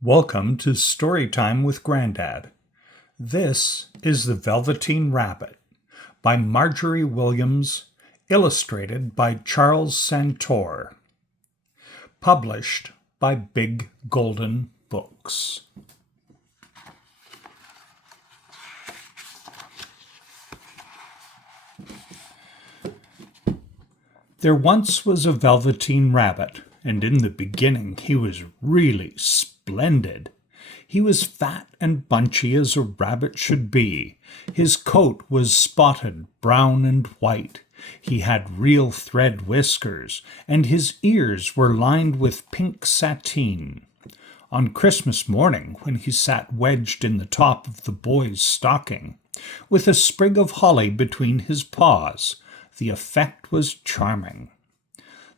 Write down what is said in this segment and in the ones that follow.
Welcome to Storytime with Grandad. This is The Velveteen Rabbit by Marjorie Williams, illustrated by Charles Santor. Published by Big Golden Books. There once was a Velveteen Rabbit, and in the beginning he was really splendid. He was fat and bunchy as a rabbit should be. His coat was spotted brown and white. He had real thread whiskers, and his ears were lined with pink sateen. On Christmas morning, when he sat wedged in the top of the boy's stocking, with a sprig of holly between his paws, the effect was charming.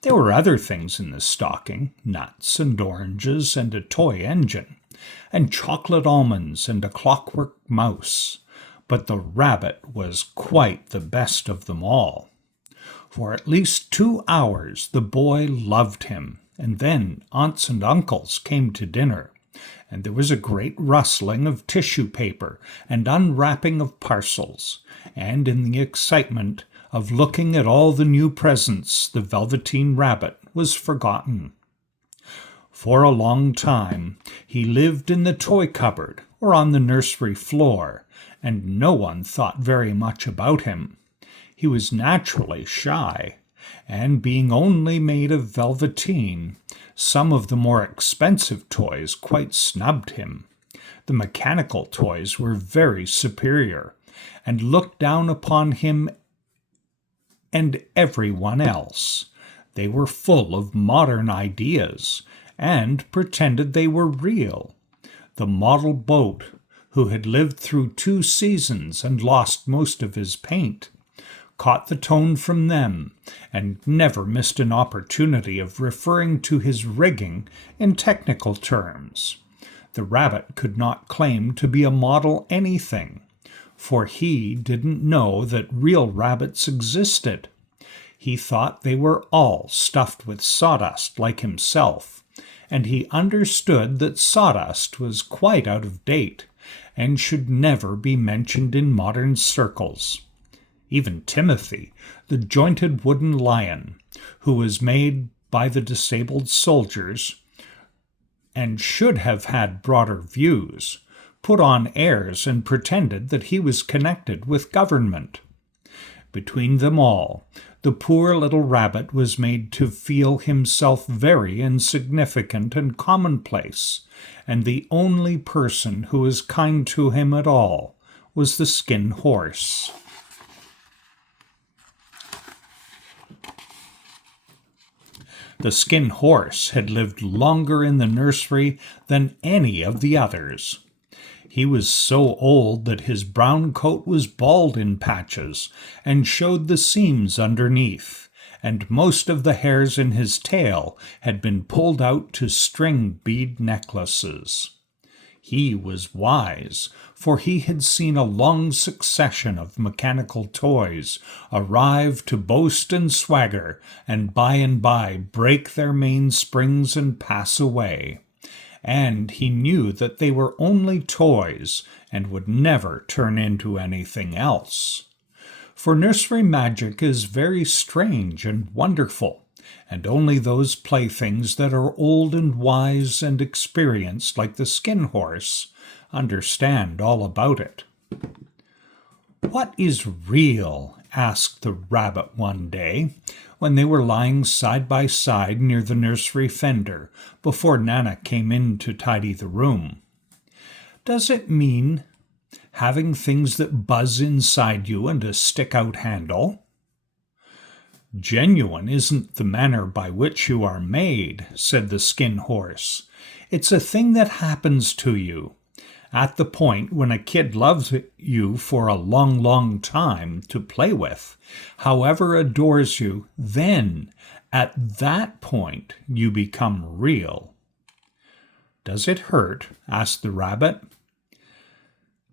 There were other things in the stocking, nuts and oranges and a toy engine, and chocolate almonds and a clockwork mouse, but the rabbit was quite the best of them all. For at least 2 hours the boy loved him, and then aunts and uncles came to dinner, and there was a great rustling of tissue paper and unwrapping of parcels, and in the excitement of looking at all the new presents, the Velveteen Rabbit was forgotten. For a long time he lived in the toy cupboard or on the nursery floor, and no one thought very much about him. He was naturally shy, and being only made of velveteen, some of the more expensive toys quite snubbed him. The mechanical toys were very superior, and looked down upon him and everyone else. They were full of modern ideas, and pretended they were real. The model boat, who had lived through 2 seasons and lost most of his paint, caught the tone from them, and never missed an opportunity of referring to his rigging in technical terms. The rabbit could not claim to be a model anything, for he didn't know that real rabbits existed. He thought they were all stuffed with sawdust like himself, and he understood that sawdust was quite out of date and should never be mentioned in modern circles. Even Timothy, the jointed wooden lion, who was made by the disabled soldiers and should have had broader views, put on airs and pretended that he was connected with government. Between them all, the poor little rabbit was made to feel himself very insignificant and commonplace, and the only person who was kind to him at all was the Skin Horse. The Skin Horse had lived longer in the nursery than any of the others. He was so old that his brown coat was bald in patches and showed the seams underneath, and most of the hairs in his tail had been pulled out to string bead necklaces. He was wise, for he had seen a long succession of mechanical toys arrive to boast and swagger, and by break their mainsprings and pass away. And he knew that they were only toys and would never turn into anything else. For nursery magic is very strange and wonderful, and only those playthings that are old and wise and experienced like the Skin Horse understand all about it. "What is real?" asked the rabbit one day, when they were lying side by side near the nursery fender, before Nana came in to tidy the room. "Does it mean having things that buzz inside you and a stick-out handle?" "Genuine isn't the manner by which you are made," said the Skin Horse. "It's a thing that happens to you. At the point when a kid loves you for a long, long time to play with, however adores you, then, at that point, you become real." "Does it hurt?" asked the rabbit.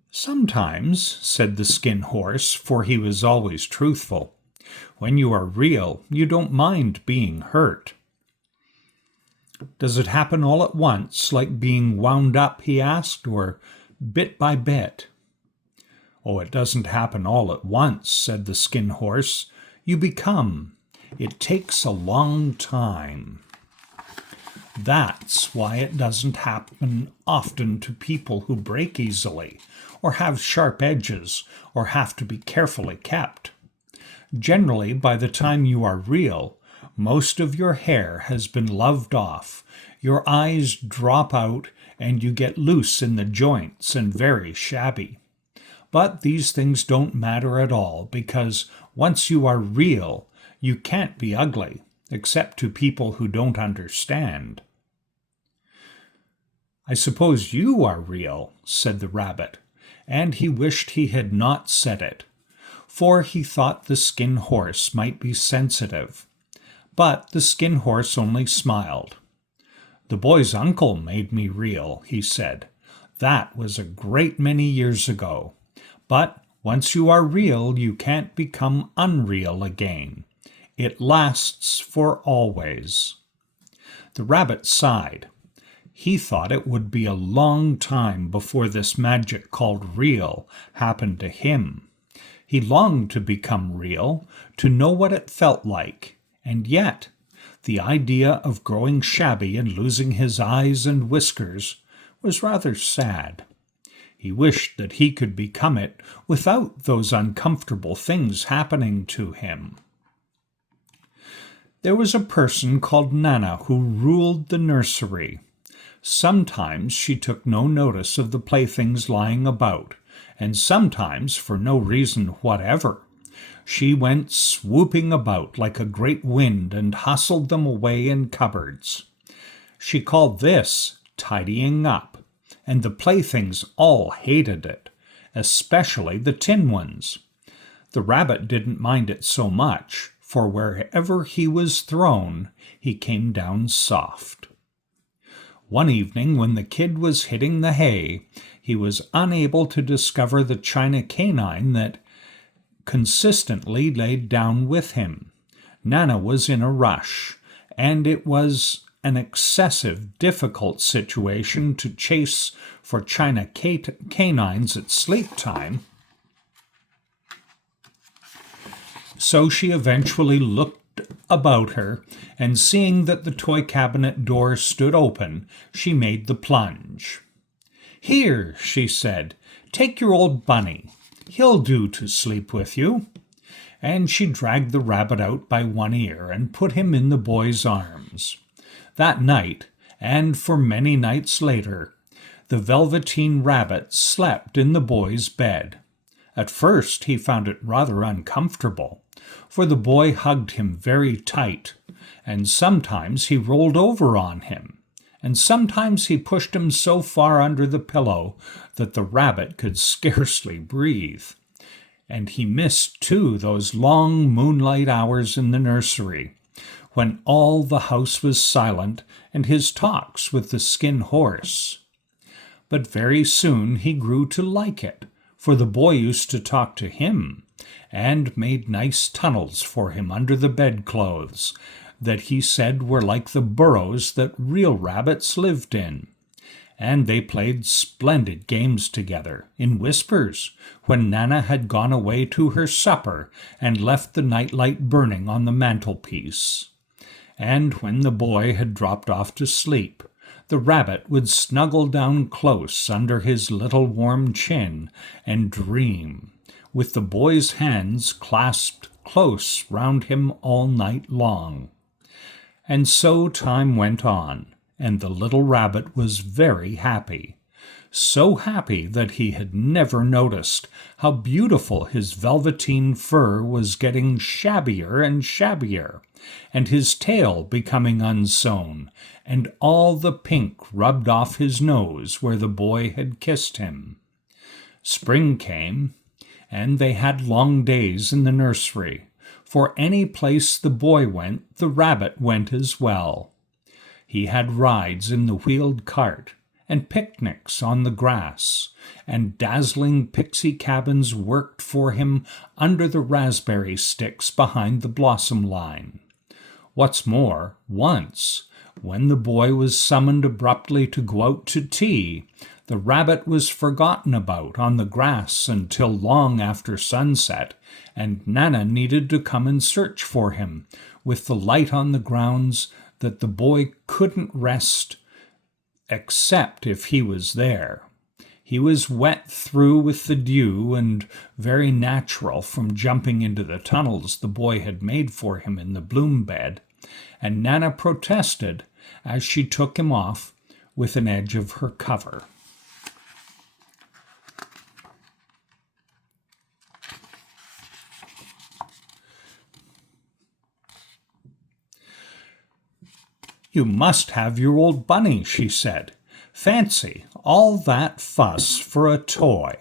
"Sometimes," said the Skin Horse, for he was always truthful. "When you are real, you don't mind being hurt." Does it happen all at once, like being wound up, he asked, or bit by bit? Oh, it doesn't happen all at once, said the Skin Horse. You become. It takes a long time. That's why it doesn't happen often to people who break easily, or have sharp edges, or have to be carefully kept. Generally, by the time you are real, most of your hair has been loved off, your eyes drop out, and you get loose in the joints and very shabby. But these things don't matter at all, because once you are real, you can't be ugly, except to people who don't understand. I suppose you are real, said the rabbit, and he wished he had not said it, for he thought the Skin Horse might be sensitive. But the Skin Horse only smiled. The boy's uncle made me real, he said. That was a great many years ago. But once you are real, you can't become unreal again. It lasts for always. The rabbit sighed. He thought it would be a long time before this magic called real happened to him. He longed to become real, to know what it felt like, and yet the idea of growing shabby and losing his eyes and whiskers was rather sad. He wished that he could become it without those uncomfortable things happening to him. There was a person called Nana who ruled the nursery. Sometimes she took no notice of the playthings lying about, and sometimes, for no reason whatever, she went swooping about like a great wind and hustled them away in cupboards. She called this tidying up, and the playthings all hated it, especially the tin ones. The rabbit didn't mind it so much, for wherever he was thrown, he came down soft. One evening, when the kid was hitting the hay, he was unable to discover the china canine that consistently laid down with him. Nana was in a rush, and it was an excessive, difficult situation to chase for china canines at sleep time. So she eventually looked about her, and seeing that the toy cabinet door stood open, she made the plunge. "Here," she said, "take your old bunny. He'll do to sleep with you." And she dragged the rabbit out by one ear and put him in the boy's arms. That night, and for many nights later, the Velveteen Rabbit slept in the boy's bed. At first he found it rather uncomfortable, for the boy hugged him very tight, and sometimes he rolled over on him, and sometimes he pushed him so far under the pillow that the rabbit could scarcely breathe. And he missed, too, those long moonlight hours in the nursery, when all the house was silent, and his talks with the Skin Horse. But very soon he grew to like it, for the boy used to talk to him, and made nice tunnels for him under the bedclothes, that he said were like the burrows that real rabbits lived in. And they played splendid games together, in whispers, when Nana had gone away to her supper and left the nightlight burning on the mantelpiece. And when the boy had dropped off to sleep, the rabbit would snuggle down close under his little warm chin and dream, with the boy's hands clasped close round him all night long. And so time went on, and the little rabbit was very happy, so happy that he had never noticed how beautiful his velveteen fur was getting shabbier and shabbier, and his tail becoming unsewn, and all the pink rubbed off his nose where the boy had kissed him. Spring came, and they had long days in the nursery, for any place the boy went, the rabbit went as well. He had rides in the wheeled cart, and picnics on the grass, and dazzling pixie cabins worked for him under the raspberry sticks behind the blossom line. What's more, once, When the boy was summoned abruptly to go out to tea, the rabbit was forgotten about on the grass until long after sunset, and Nana needed to come and search for him, with the light on the grounds that the boy couldn't rest except if he was there. He was wet through with the dew and very natural from jumping into the tunnels the boy had made for him in the bloom bed, and Nana protested as she took him off with an edge of her cover. "You must have your old bunny," she said. "Fancy all that fuss for a toy."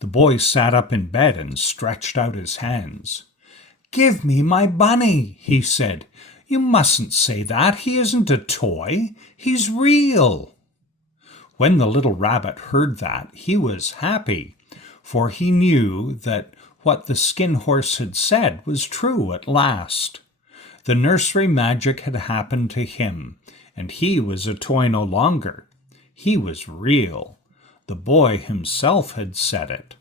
The boy sat up in bed and stretched out his hands. "Give me my bunny," he said. "You mustn't say that. He isn't a toy. He's real." When the little rabbit heard that, he was happy, for he knew that what the skin horse had said was true at last. The nursery magic had happened to him, and he was a toy no longer. He was real. The boy himself had said it.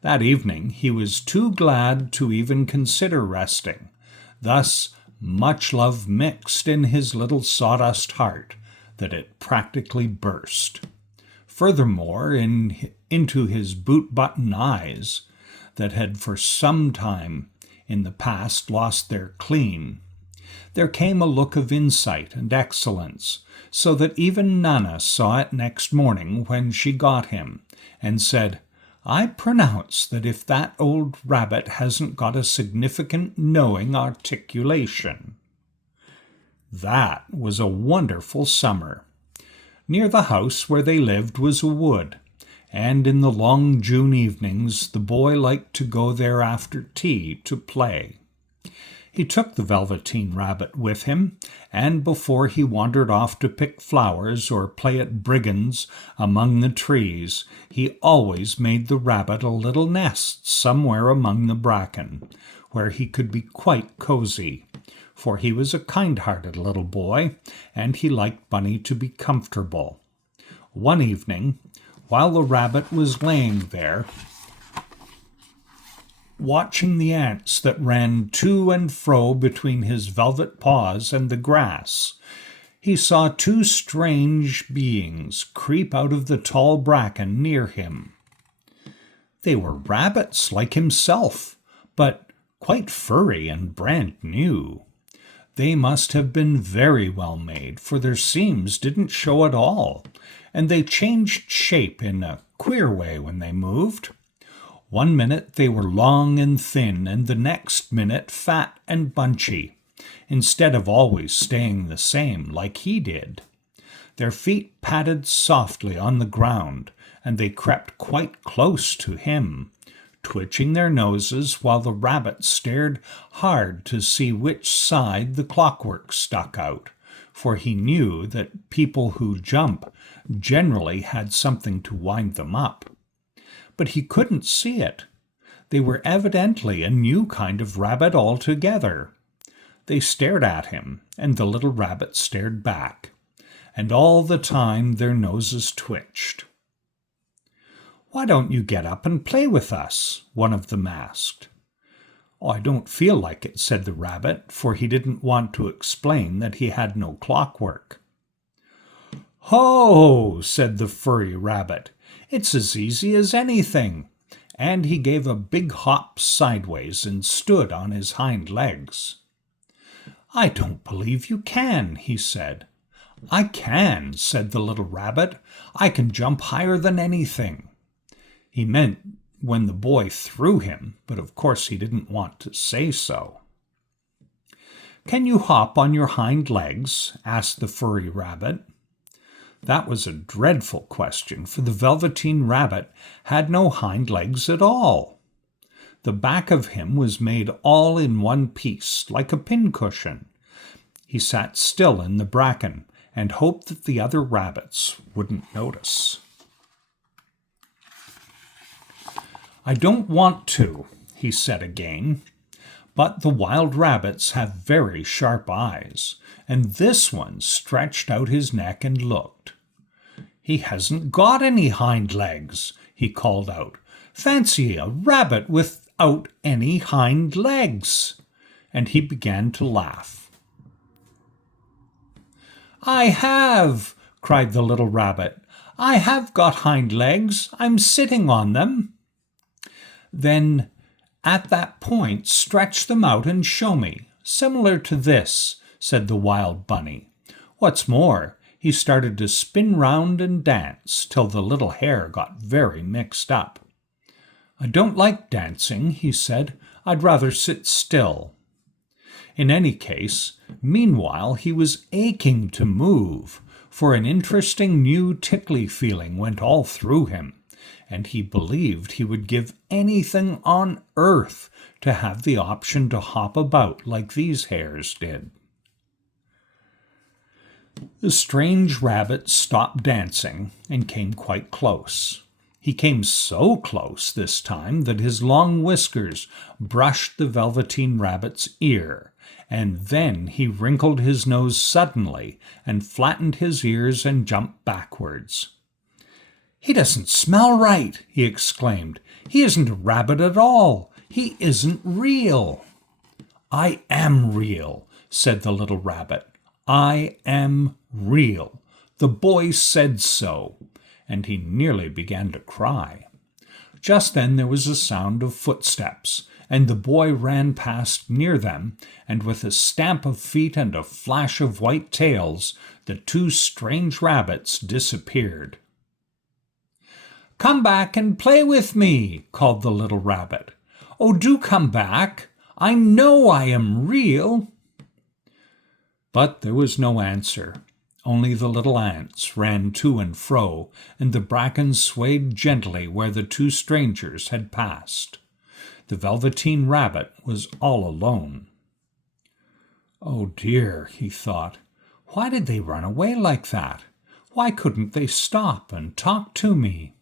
That evening he was too glad to even consider resting. Thus much love mixed in his little sawdust heart that it practically burst. Furthermore, into his boot-button eyes, that had for some time in the past lost their clean, there came a look of insight and excellence, so that even Nana saw it next morning when she got him, and said, "I pronounce that if that old rabbit hasn't got a significant knowing articulation." That was a wonderful summer. Near the house where they lived was a wood, and in the long June evenings the boy liked to go there after tea to play. He took the Velveteen Rabbit with him, and before he wandered off to pick flowers or play at brigands among the trees, he always made the rabbit a little nest somewhere among the bracken, where he could be quite cozy, for he was a kind-hearted little boy, and he liked Bunny to be comfortable. One evening, while the rabbit was laying there, watching the ants that ran to and fro between his velvet paws and the grass, he saw two strange beings creep out of the tall bracken near him. They were rabbits like himself, but quite furry and brand new. They must have been very well made, for their seams didn't show at all, and they changed shape in a queer way when they moved. One minute they were long and thin, and the next minute fat and bunchy, instead of always staying the same like he did. Their feet padded softly on the ground, and they crept quite close to him, twitching their noses while the rabbit stared hard to see which side the clockwork stuck out, for he knew that people who jump generally had something to wind them up. But he couldn't see it. They were evidently a new kind of rabbit altogether. They stared at him, and the little rabbit stared back, and all the time their noses twitched. "Why don't you get up and play with us?" one of them asked. "Oh, I don't feel like it," said the rabbit, for he didn't want to explain that he had no clockwork. "Ho!" said the furry rabbit. "It's as easy as anything." And he gave a big hop sideways and stood on his hind legs. "I don't believe you can," he said. "I can," said the little rabbit. "I can jump higher than anything." He meant when the boy threw him, but of course he didn't want to say so. "Can you hop on your hind legs?" asked the furry rabbit. That was a dreadful question, for the Velveteen Rabbit had no hind legs at all. The back of him was made all in one piece, like a pincushion. He sat still in the bracken and hoped that the other rabbits wouldn't notice. "I don't want to," he said again. But the wild rabbits have very sharp eyes, and this one stretched out his neck and looked. "He hasn't got any hind legs," he called out. "Fancy a rabbit without any hind legs!" And he began to laugh. "I have!" cried the little rabbit. "I have got hind legs. I'm sitting on them." "Then at that point stretch them out and show me, similar to this," said the wild bunny. What's more, he started to spin round and dance till the little hare got very mixed up. "I don't like dancing," he said. "I'd rather sit still." In any case, meanwhile he was aching to move, for an interesting new tickly feeling went all through him, and he believed he would give anything on earth to have the option to hop about like these hares did. The strange rabbit stopped dancing and came quite close. He came so close this time that his long whiskers brushed the Velveteen Rabbit's ear, and then he wrinkled his nose suddenly and flattened his ears and jumped backwards. "He doesn't smell right," he exclaimed. "He isn't a rabbit at all. He isn't real." "I am real," said the little rabbit. "I am real. The boy said so." And he nearly began to cry. Just then there was a sound of footsteps, and the boy ran past near them, and with a stamp of feet and a flash of white tails, the two strange rabbits disappeared. "Come back and play with me," called the little rabbit. "Oh, do come back. I know I am real." But there was no answer. Only the little ants ran to and fro, and the bracken swayed gently where the two strangers had passed. The Velveteen Rabbit was all alone. "Oh dear," he thought, "why did they run away like that? Why couldn't they stop and talk to me?"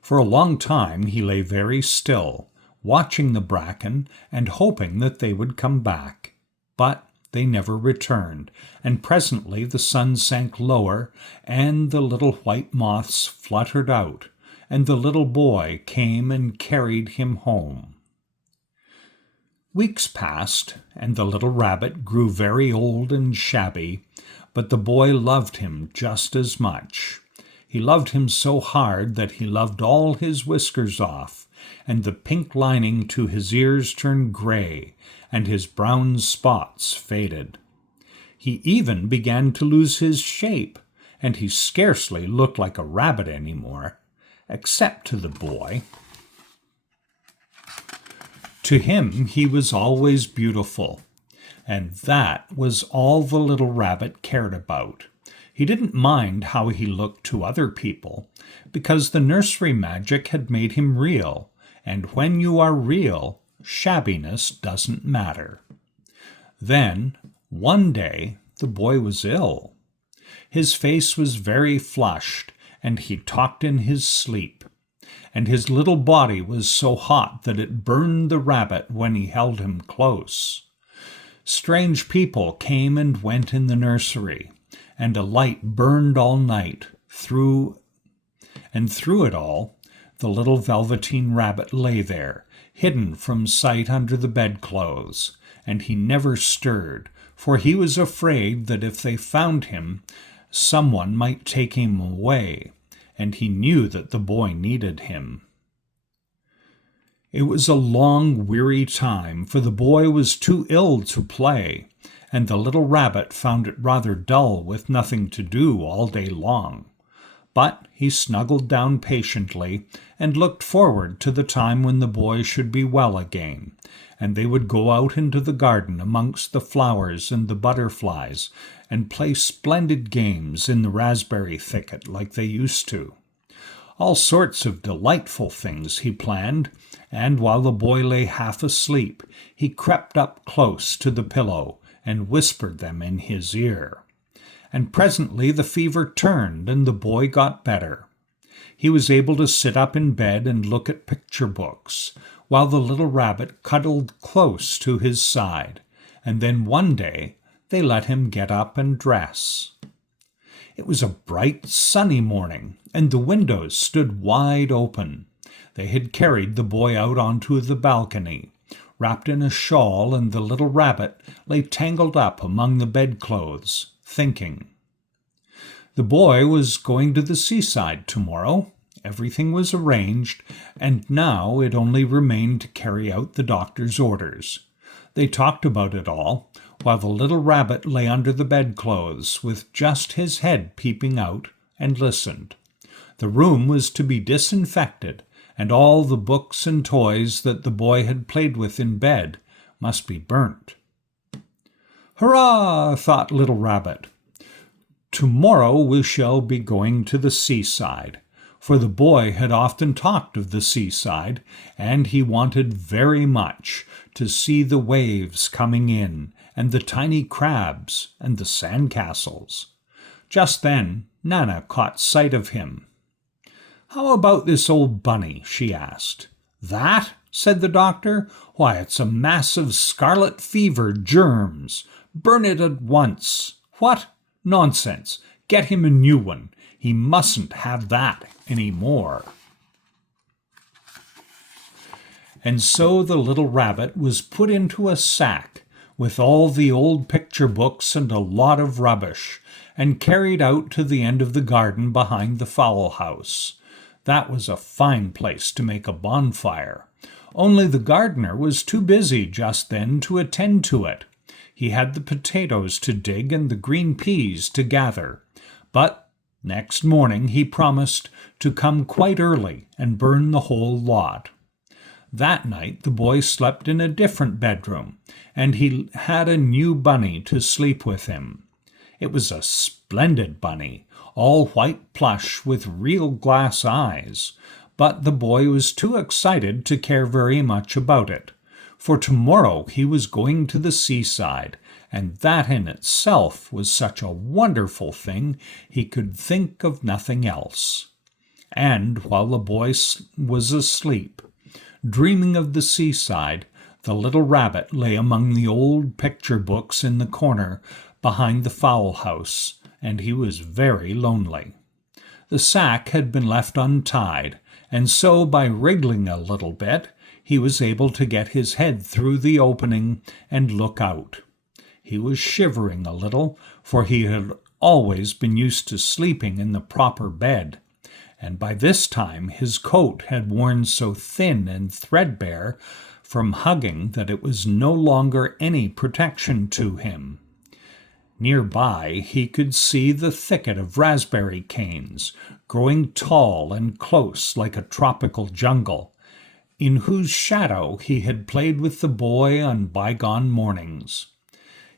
For a long time he lay very still, watching the bracken and hoping that they would come back. But they never returned, and presently the sun sank lower, and the little white moths fluttered out, and the little boy came and carried him home. Weeks passed, and the little rabbit grew very old and shabby, but the boy loved him just as much. He loved him so hard that he loved all his whiskers off, and the pink lining to his ears turned gray, and his brown spots faded. He even began to lose his shape, and he scarcely looked like a rabbit any more, except to the boy. To him he was always beautiful, and that was all the little rabbit cared about. He didn't mind how he looked to other people, because the nursery magic had made him real, and when you are real, shabbiness doesn't matter. Then, one day, the boy was ill. His face was very flushed, and he talked in his sleep, and his little body was so hot that it burned the rabbit when he held him close. Strange people came and went in the nursery, and a light burned all night through it all, the little Velveteen Rabbit lay there, hidden from sight under the bedclothes, and he never stirred, for he was afraid that if they found him, someone might take him away, and he knew that the boy needed him. It was a long, weary time, for the boy was too ill to play, and the little rabbit found it rather dull with nothing to do all day long. But he snuggled down patiently and looked forward to the time when the boy should be well again, and they would go out into the garden amongst the flowers and the butterflies and play splendid games in the raspberry thicket like they used to. All sorts of delightful things he planned, and while the boy lay half asleep, he crept up close to the pillow and whispered them in his ear. And presently the fever turned, and the boy got better. He was able to sit up in bed and look at picture books, while the little rabbit cuddled close to his side, and then one day they let him get up and dress. It was a bright, sunny morning, and the windows stood wide open. They had carried the boy out onto the balcony, wrapped in a shawl, and the little rabbit lay tangled up among the bedclothes, thinking. The boy was going to the seaside tomorrow. Everything was arranged, and now it only remained to carry out the doctor's orders. They talked about it all, while the little rabbit lay under the bedclothes, with just his head peeping out, and listened. The room was to be disinfected, and all the books and toys that the boy had played with in bed must be burnt. "Hurrah!" thought Little Rabbit. "Tomorrow we shall be going to the seaside," for the boy had often talked of the seaside, and he wanted very much to see the waves coming in, and the tiny crabs, and the sand-castles. Just then Nana caught sight of him. "How about this old bunny?" she asked. "That?" said the doctor. "Why, it's a mass of scarlet fever germs. Burn it at once." "What? Nonsense. Get him a new one. He mustn't have that any more." And so the little rabbit was put into a sack with all the old picture books and a lot of rubbish, and carried out to the end of the garden behind the fowl house. That was a fine place to make a bonfire. Only the gardener was too busy just then to attend to it. He had the potatoes to dig and the green peas to gather. But next morning he promised to come quite early and burn the whole lot. That night the boy slept in a different bedroom, and he had a new bunny to sleep with him. It was a splendid bunny, all white plush with real glass eyes, but the boy was too excited to care very much about it, for tomorrow he was going to the seaside, and that in itself was such a wonderful thing he could think of nothing else. And while the boy was asleep, dreaming of the seaside, the little rabbit lay among the old picture books in the corner behind the fowl house, and he was very lonely. The sack had been left untied, and so by wriggling a little bit, he was able to get his head through the opening and look out. He was shivering a little, for he had always been used to sleeping in the proper bed, and by this time his coat had worn so thin and threadbare from hugging that it was no longer any protection to him. Nearby he could see the thicket of raspberry canes, growing tall and close like a tropical jungle, in whose shadow he had played with the boy on bygone mornings.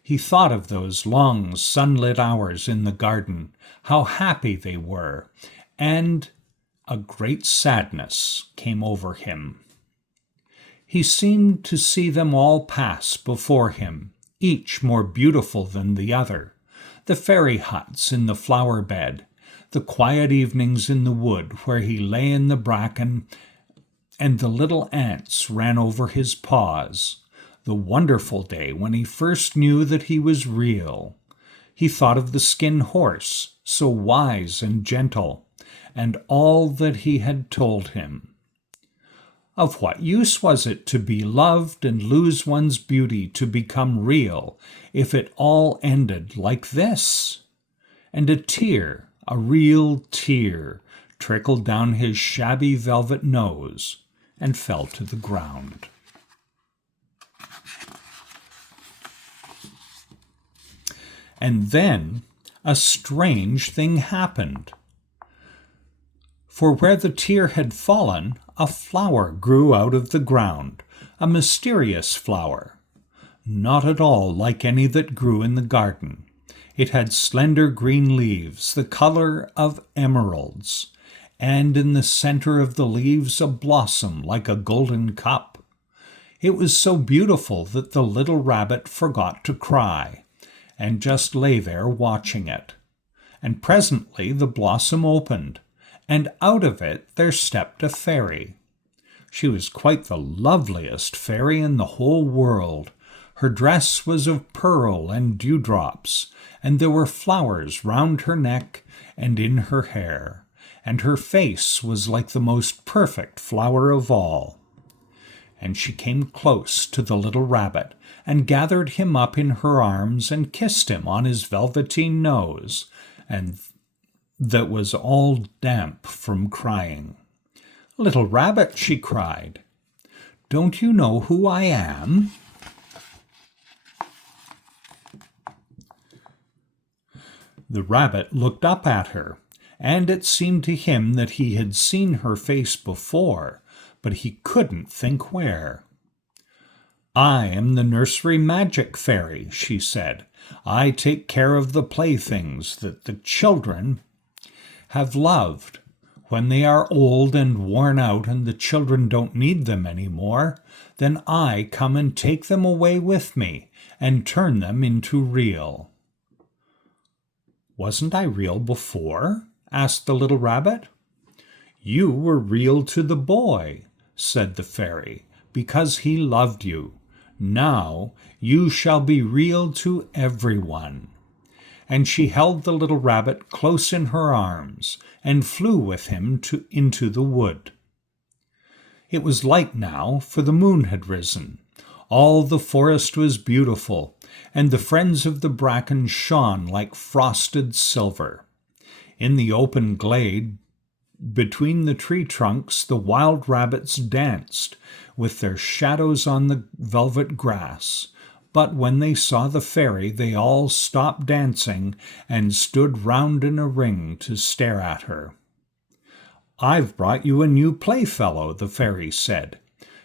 He thought of those long sunlit hours in the garden, how happy they were, and a great sadness came over him. He seemed to see them all pass before him, each more beautiful than the other, the fairy huts in the flower bed, the quiet evenings in the wood where he lay in the bracken and the little ants ran over his paws, the wonderful day when he first knew that he was real. He thought of the skin horse, so wise and gentle, and all that he had told him. Of what use was it to be loved and lose one's beauty to become real, if it all ended like this? And a tear, a real tear, trickled down his shabby velvet nose and fell to the ground. And then a strange thing happened. For where the tear had fallen, a flower grew out of the ground, a mysterious flower, not at all like any that grew in the garden. It had slender green leaves, the color of emeralds, and in the center of the leaves a blossom like a golden cup. It was so beautiful that the little rabbit forgot to cry, and just lay there watching it. And presently the blossom opened, and out of it there stepped a fairy. She was quite the loveliest fairy in the whole world. Her dress was of pearl and dewdrops, and there were flowers round her neck and in her hair, and her face was like the most perfect flower of all. And she came close to the little rabbit and gathered him up in her arms and kissed him on his velveteen nose, and that was all damp from crying. "Little rabbit," she cried, "don't you know who I am?" The rabbit looked up at her, and it seemed to him that he had seen her face before, but he couldn't think where. "I am the nursery magic fairy," she said. "I take care of the playthings that the children have loved. When they are old and worn out and the children don't need them any more, then I come and take them away with me and turn them into real." "Wasn't I real before?" asked the little rabbit. "You were real to the boy," said the fairy, "because he loved you. Now you shall be real to everyone." And she held the little rabbit close in her arms and flew with him into the wood. It was light now, for the moon had risen. All the forest was beautiful, and the friends of the bracken shone like frosted silver. In the open glade between the tree trunks the wild rabbits danced, with their shadows on the velvet grass. But when they saw the fairy, they all stopped dancing and stood round in a ring to stare at her. "I've brought you a new playfellow," the fairy said.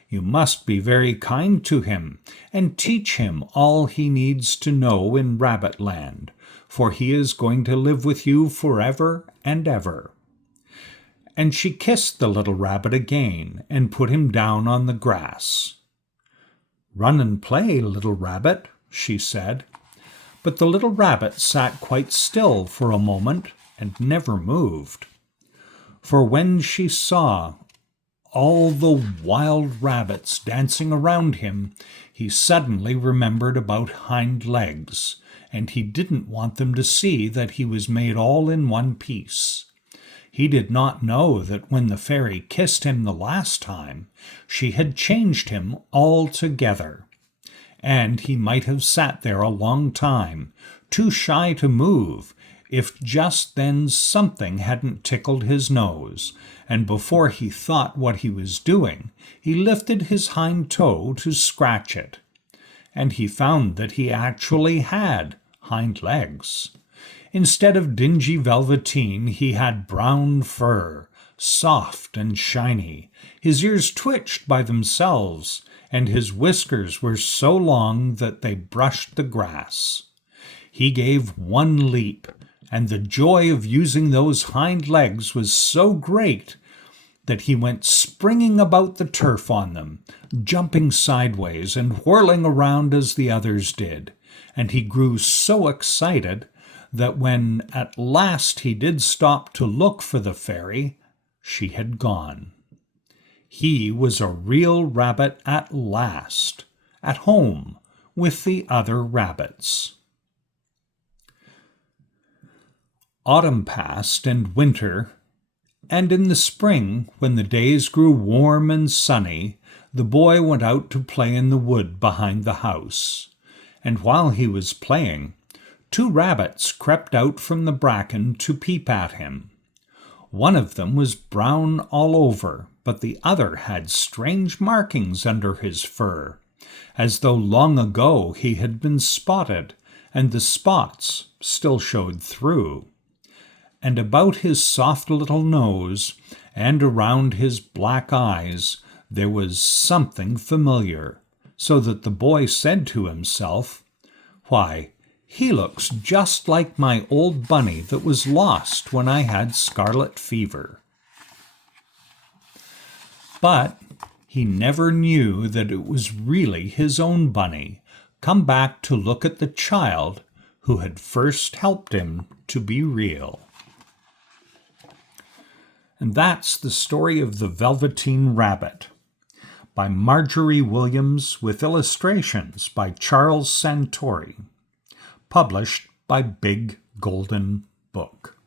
"You must be very kind to him and teach him all he needs to know in Rabbitland, for he is going to live with you forever and ever." And she kissed the little rabbit again and put him down on the grass. "Run and play, little rabbit," she said. But the little rabbit sat quite still for a moment and never moved. For when she saw all the wild rabbits dancing around him, he suddenly remembered about hind legs, and he didn't want them to see that he was made all in one piece. He did not know that when the fairy kissed him the last time, she had changed him altogether, and he might have sat there a long time, too shy to move, if just then something hadn't tickled his nose, and before he thought what he was doing, he lifted his hind toe to scratch it, and he found that he actually had hind legs. Instead of dingy velveteen, he had brown fur, soft and shiny. His ears twitched by themselves, and his whiskers were so long that they brushed the grass. He gave one leap, and the joy of using those hind legs was so great that he went springing about the turf on them, jumping sideways and whirling around as the others did, and he grew so excited that when at last he did stop to look for the fairy, she had gone. He was a real rabbit at last, at home with the other rabbits. Autumn passed and winter, and in the spring, when the days grew warm and sunny, the boy went out to play in the wood behind the house. And while he was playing, 2 rabbits crept out from the bracken to peep at him. One of them was brown all over, but the other had strange markings under his fur, as though long ago he had been spotted, and the spots still showed through. And about his soft little nose and around his black eyes there was something familiar, so that the boy said to himself, "Why, he looks just like my old bunny that was lost when I had scarlet fever." But he never knew that it was really his own bunny, come back to look at the child who had first helped him to be real. And that's the story of the Velveteen Rabbit. by Marjorie Williams with illustrations by Charles Santori. Published by Big Golden Book.